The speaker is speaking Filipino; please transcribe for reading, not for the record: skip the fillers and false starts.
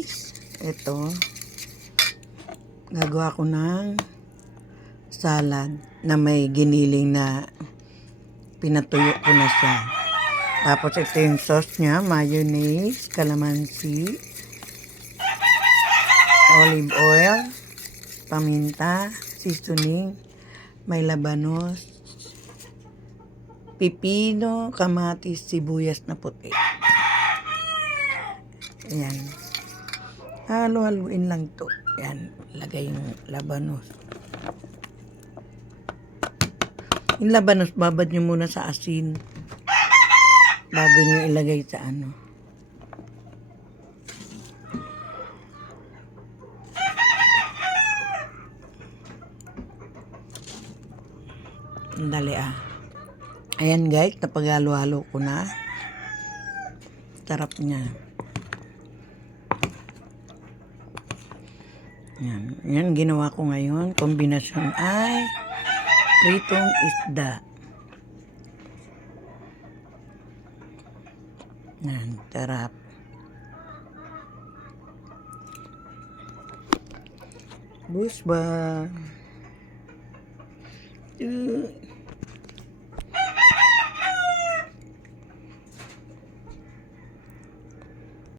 guys, ito, gagawa ko ng salad na may giniling na pinatuyo ko na siya. Tapos ito yung sauce niya, mayonnaise, calamansi, olive oil, paminta, seasoning, may labanos, pipino, kamatis, sibuyas na puti. Ayan. Halo-haluin lang to. Ayan. Lagay yung labanos. Yung labanos, babad nyo muna sa asin bago nyo ilagay sa ano. Dali ah. Ayan guys, napaghalo-halo ko na. Sarap niya. Yan ginawa ko ngayon. Kombinasyon ay pritong isda. Yan, sarap. Busba.